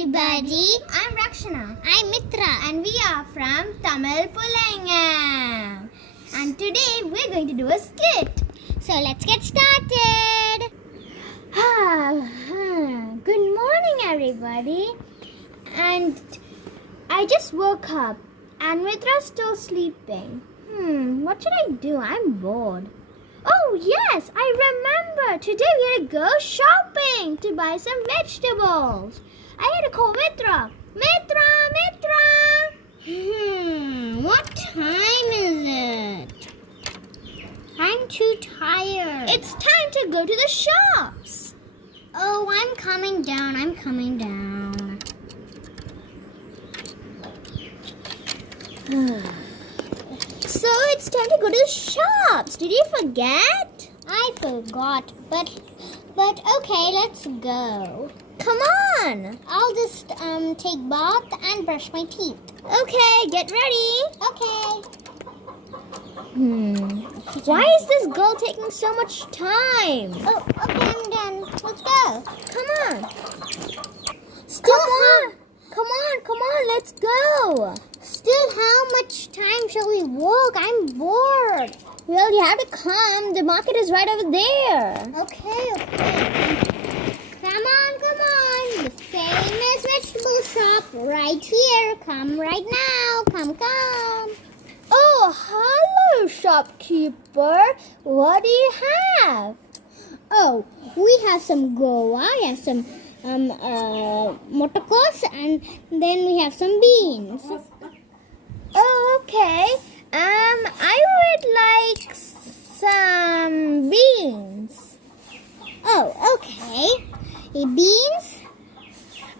everybody. I'm Rakshana. I'm Mitra. And we are from Tamil Pulanga. And today we're going to do a skit. So let's get started. Good morning, everybody. And I just woke up and Mitra's still sleeping. What should I do? I'm bored. Oh yes, I remember. Today we had to go shopping to buy some vegetables. I had to call Mitra. Mitra! What time is it? I'm too tired. It's time to go to the shops. Oh, I'm coming down. So it's time to go to the shops. Did you forget? I forgot, but okay, let's go. Come on. I'll just take bath and brush my teeth. Okay, get ready. Okay. Why is this girl taking so much time? Oh, okay, I'm done. Let's go. Come on. Come on, let's go. Still, how much time shall we walk? I'm bored. Well, you have to come. The market is right over there. Okay. Come on. The famous vegetable shop right here. Come right now. Come. Oh, hello, shopkeeper. What do you have? Oh, we have some guava, we have some motokos, and then we have some beans. Oh, okay. I would like some beans. Oh, okay. Beans?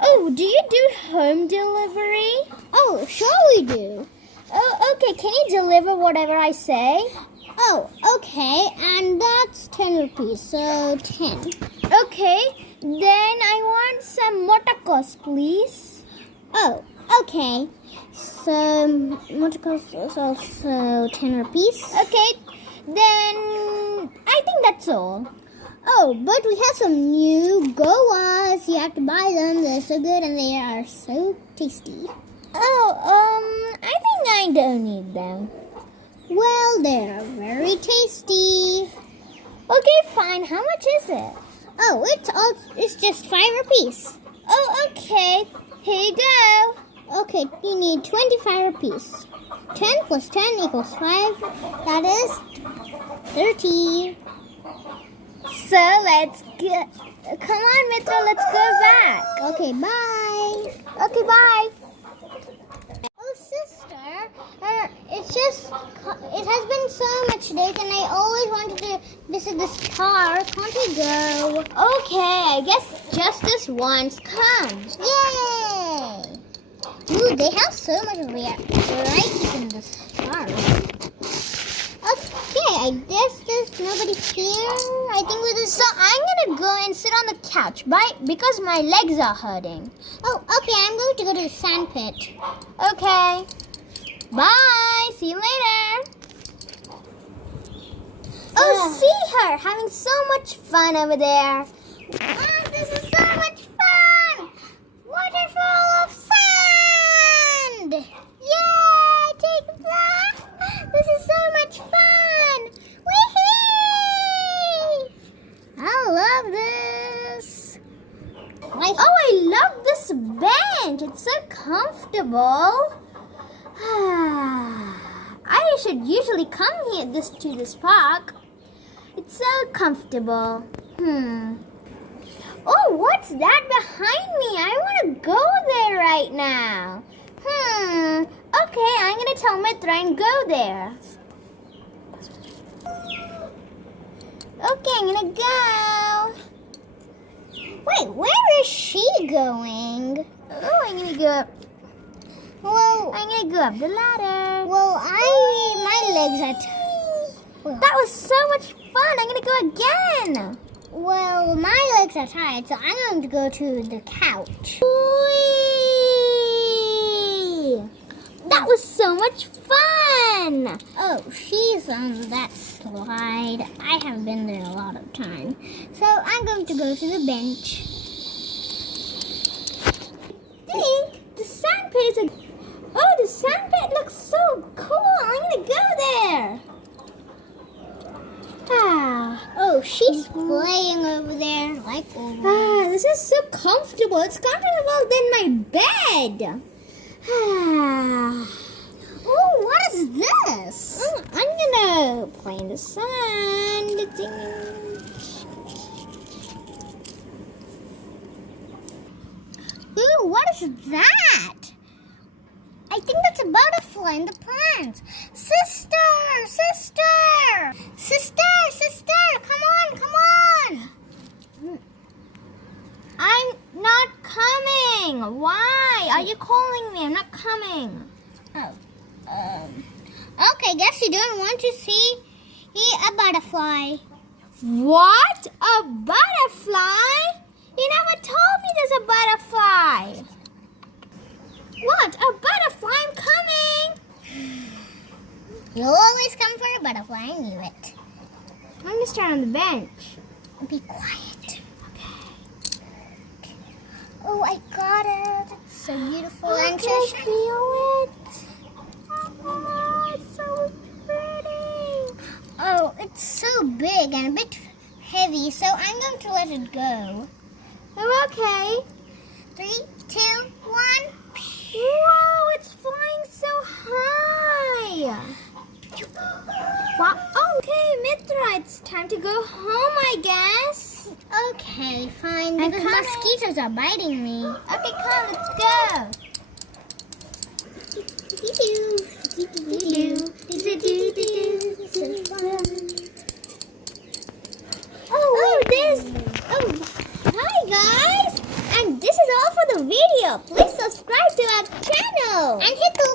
Oh, do you do home delivery? Oh, sure we do. Oh, okay. Can you deliver whatever I say? Oh, okay. And that's 10 rupees, so 10. Okay. Then I want some motokos, please. Oh, okay. So, motokos is also 10 rupees. Okay. Then I think that's all. Oh, but we have some new guavas. You have to buy them. They're so good and they are so tasty. Oh, I think I don't need them. Well, they're very tasty. Okay, fine. How much is it? Oh, it's just 5 rupees. Oh, okay. Here you go. Okay, you need 25 rupees. 10 plus 10 equals 5. That is 30. So let's get. Come on, Mitra. Let's go back. Okay, bye. Okay, bye. Oh, sister, it has been so much days, and I always wanted to visit this park. Can't we go? Okay, I guess just this once. Come. Yay! Ooh, they have so much variety in this park. Okay, I guess there's nobody here. I think we're just... So I'm gonna go and sit on the couch, because my legs are hurting. Oh, okay, I'm going to go to the sand pit. Okay. Bye. See you later. Oh, see her having so much fun over there. Oh, this is so much fun! Waterfall of sand! Yay! Take that! This is so much fun! Woohoo! I love this. I love this bench. It's so comfortable. I should usually come here to this park. It's so comfortable. Oh, what's that behind me? I want to go there right now. Okay, I'm going to tell Mitra and go there. Okay, I'm going to go. Wait, where is she going? Oh, I'm going to go up. Well, I'm going to go up the ladder. Well, my legs are That was so much fun. I'm going to go again. Well, my legs are tired, so I'm going to go to the couch. Whee! That was so much fun. Oh, she's on that slide. I haven't been there a lot of time. So I'm going to go to the bench. there's a... Oh, the sandpit looks so cool. I'm gonna go there. Oh, she's playing over there like always. This is so comfortable. It's comfortable than my bed. Oh, what is this? I'm gonna play in the sand. Ooh, what is that? I think that's a butterfly in the plant. Sister! Come on! I'm not coming. Why are you calling me? I'm not coming. Okay, guess you don't want to see a butterfly. What? A butterfly? You never told me there's a butterfly. What? A butterfly? I'm coming. You always come for a butterfly, I knew it. I'm gonna stand on the bench. Be quiet. Okay. Oh, I got it. It's so beautiful and Can I shiny. feel it? Oh, it's so pretty. Oh, it's so big and a bit heavy, so I'm going to let it go. Oh, okay. 3, 2, 1. Whoa, it's flying so high. Wow. Okay, Mitra, it's time to go home, I guess. Okay, fine. I'm Because coming. mosquitoes are biting me. Okay, come, let's go. Hi guys, and this is all for the video. Please subscribe to our channel And hit the